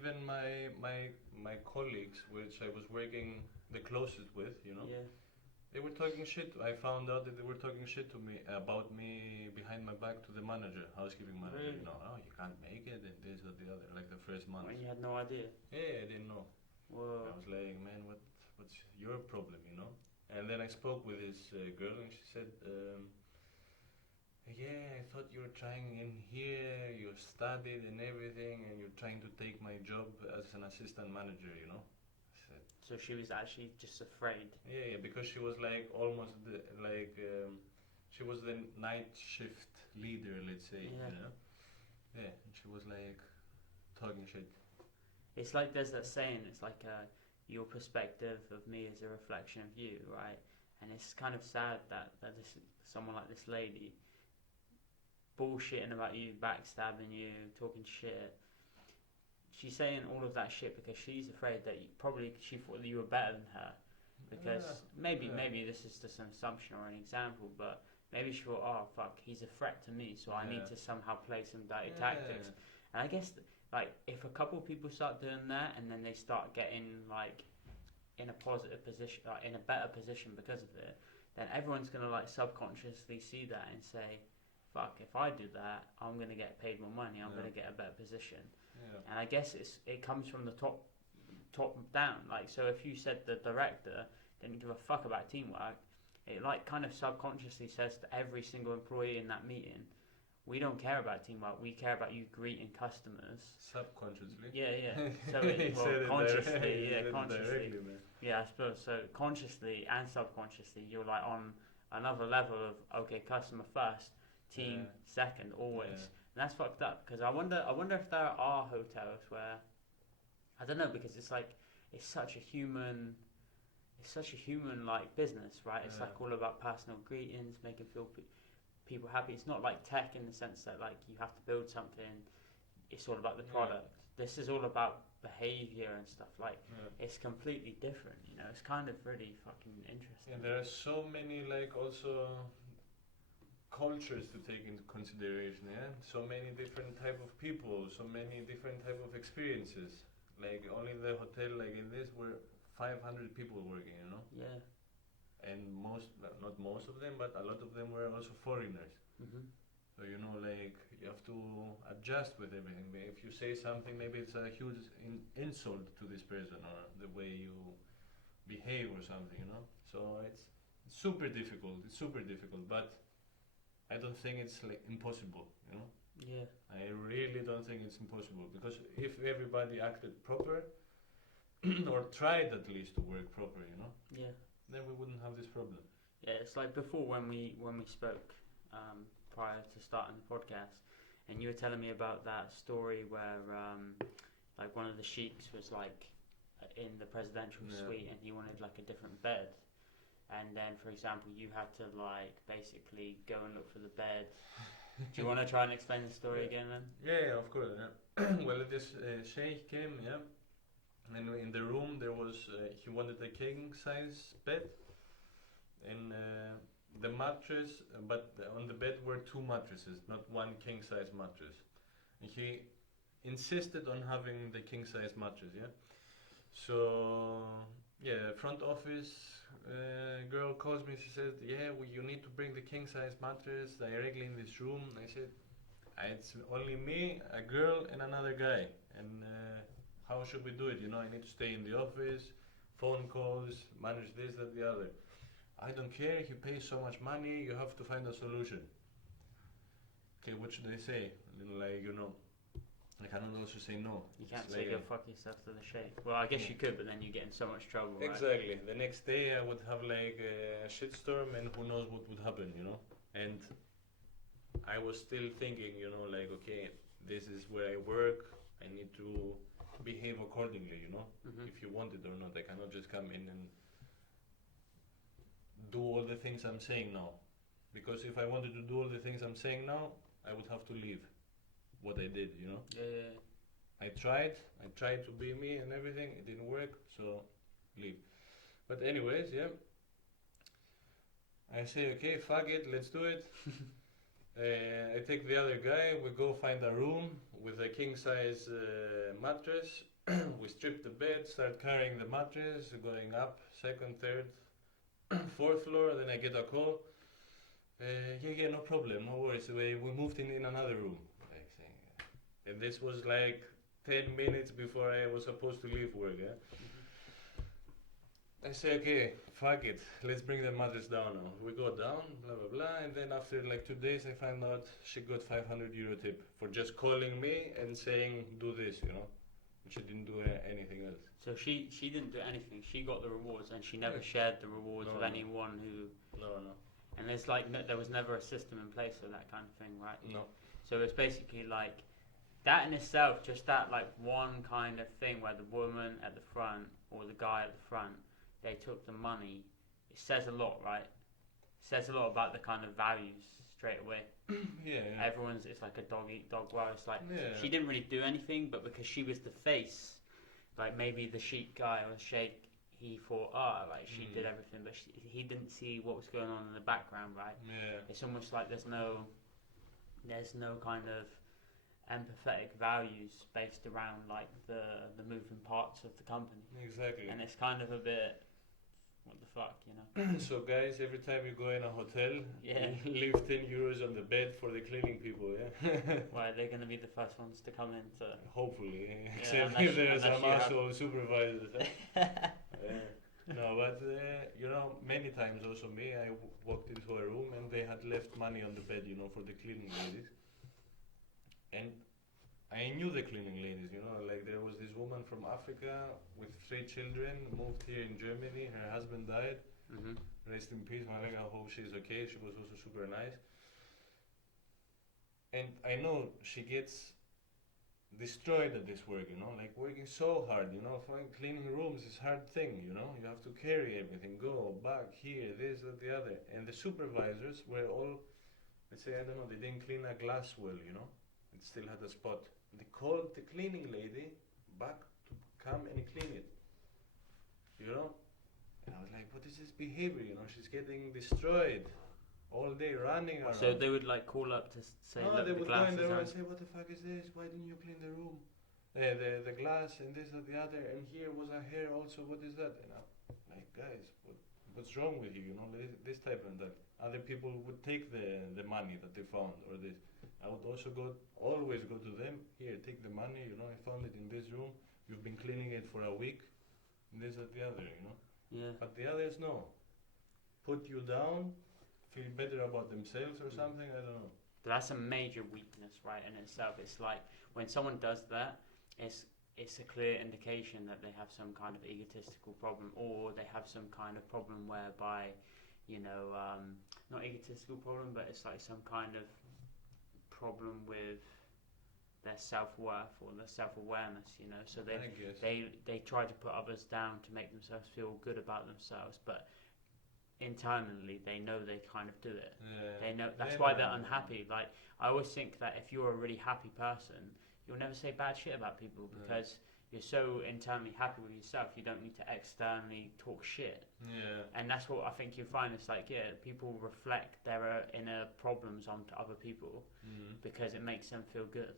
even my colleagues, which I was working the closest with, you know, Yeah. they were talking shit. I found out that they were talking shit to me about me behind my back to the manager, housekeeping manager. Really? You know, oh, you can't make it, and this or the other, like the first month. When you had no idea. Yeah, I didn't know. Whoa. I was like, man, what's your problem, you know? And then I spoke with this girl, and she said, yeah, I thought you were trying in here, you studied and everything, and you're trying to take my job as an assistant manager, you know? I said, So she was actually just afraid. yeah, because she was like almost she was the night shift leader, let's say, Yeah. you know? Yeah, and she was like talking shit. It's like there's that saying. It's like your perspective of me is a reflection of you, right? And it's kind of sad that someone like this lady bullshitting about you, backstabbing you, talking shit. She's saying all of that shit because she's afraid that she thought that you were better than her. Because maybe this is just an assumption or an example, but maybe she thought, oh fuck, he's a threat to me, so I need to somehow play some dirty tactics. And I guess like if a couple of people start doing that and then they start getting like in a positive position, like in a better position because of it, then everyone's gonna like subconsciously see that and say, fuck, if I do that, I'm gonna get paid more money. I'm gonna get a better position. Yeah. And I guess it comes from the top down. Like, so if you said the director didn't give a fuck about teamwork, it like kind of subconsciously says to every single employee in that meeting, we don't care about teamwork. We care about you greeting customers. Subconsciously. Yeah. So consciously, consciously. Yeah, I suppose so. Consciously and subconsciously, you're like on another level of okay, customer first, team second, always. Yeah. And that's fucked up because I wonder if there are hotels where I don't know, because it's like it's such a human like business, right? It's like all about personal greetings, making people happy. It's not like tech in the sense that like you have to build something. It's all about the product. This is all about behavior and stuff. Like it's completely different. You know, it's kind of really fucking interesting. And there are so many like also cultures to take into consideration. Yeah, so many different type of people, so many different type of experiences. Like only the hotel, like in this, were 500 people working. You know. Yeah. And not most of them, but a lot of them were also foreigners. Mm-hmm. So you know, like you have to adjust with everything. If you say something, maybe it's a huge insult to this person or the way you behave or something, you know. So it's super difficult. It's super difficult, but I don't think it's like impossible, you know. Yeah. I really don't think it's impossible because if everybody acted proper or tried at least to work proper, you know. Yeah. Then we wouldn't have this problem. Yeah, it's like before when we spoke prior to starting the podcast, and you were telling me about that story where like one of the sheikhs was like in the presidential suite and he wanted like a different bed, and then for example you had to like basically go and look for the bed. Do you want to try and explain the story again then? Yeah, of course. Well, this sheikh came, and in the room there was he wanted a king size bed, and the mattress, but on the bed were two mattresses, not one king size mattress. And he insisted on having the king size mattress. So front office girl calls me. She said, you need to bring the king size mattress directly in this room. I said, it's only me, a girl, and another guy, and how should we do it? You know, I need to stay in the office, phone calls, manage this, that, the other. I don't care, he pays so much money, you have to find a solution. Okay, what should I say? Like, you know, I cannot also say no. You can't say go fuck yourself to the sheikh. Well, I guess you could, but then you get in so much trouble, right? Exactly. The next day I would have like a shitstorm and who knows what would happen, you know? And I was still thinking, you know, like, okay, this is where I work, I need to behave accordingly, you know? Mm-hmm. If you want it or not, I cannot just come in and do all the things I'm saying now. Because if I wanted to do all the things I'm saying now, I would have to leave what I did, you know? Yeah. I tried to be me and everything, it didn't work, so leave. But anyways, I say, okay, fuck it, let's do it. I take the other guy, we go find a room, with a king size mattress. We strip the bed, start carrying the mattress, going up second, third, fourth floor. Then I get a call. Yeah, no problem, no worries. We moved in another room. Like saying, and this was like 10 minutes before I was supposed to leave work. Yeah? I say, okay, fuck it, let's bring the mattress down now. We go down, blah blah blah, and then after like 2 days, I find out she got 500 euro tip for just calling me and saying do this, you know. She didn't do anything else. So she didn't do anything. She got the rewards, and she never shared the rewards with anyone who. No. And there's like there was never a system in place for that kind of thing, right? No. So it's basically like that in itself, just that like one kind of thing where the woman at the front or the guy at the front, they took the money. It says a lot, right? It says a lot about the kind of values straight away. Yeah. Everyone's, it's like a dog eat dog world. It's like Yeah. she didn't really do anything, but because she was the face, like maybe the Sheikh guy or Sheikh, he thought, like she did everything, but he didn't see what was going on in the background, right? Yeah. It's almost like there's no kind of empathetic values based around like the moving parts of the company. Exactly. And it's kind of a bit, what the fuck, you know? So guys, every time you go in a hotel, Yeah. leave 10 euros on the bed for the cleaning people, yeah? Well, they're going to be the first ones to come in to... Hopefully, Yeah, except unless if there's you some have- asshole supervisors. No, but you know, many times also me, I walked into a room and they had left money on the bed, you know, for the cleaning ladies. And I knew the cleaning ladies, you know, like there was this woman from Africa with 3 children, moved here in Germany, her husband died, rest in peace, I hope she's okay, she was also super nice. And I know she gets destroyed at this work, you know, like working so hard, you know, cleaning rooms is a hard thing, you know, you have to carry everything, go back here, this, that, the other. And the supervisors were all, let's say, I don't know, they didn't clean a glass well, you know, it still had a spot. They called the cleaning lady back to come and clean it, you know. And I was like, what is this behavior, you know, she's getting destroyed all day running around. So they would like call up to say, No, look, they the would go glass in is the room on. and say, what the fuck is this? Why didn't you clean the room? The glass and this and the other, and here was a hair also, what is that? And I'm like, guys, what's wrong with you, you know, this type and that. Other people would take the money that they found or this. I would also always go to them, here, take the money, you know, I found it in this room, you've been cleaning it for a week, and this and the other, you know. Yeah. But the others, no. Put you down, feel better about themselves or something, I don't know. But that's a major weakness, right, in itself. It's like when someone does that, it's a clear indication that they have some kind of egotistical problem, or they have some kind of problem whereby, you know, not egotistical problem, but it's like some kind of problem with their self-worth or their self-awareness, you know. So they try to put others down to make themselves feel good about themselves, but internally they know they kind of do it. They know that's why they're unhappy. Like I always think that if you're a really happy person, you'll never say bad shit about people because you're so internally happy with yourself. You don't need to externally talk shit. And that's what I think you find. It's like people reflect their inner problems onto other people because it makes them feel good.